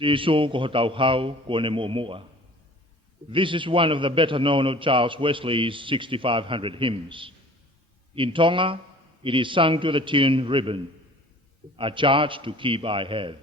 This is one of the better known of Charles Wesley's 6500 hymns. In Tonga, it is sung to the tune Ribbon, a charge to keep I have.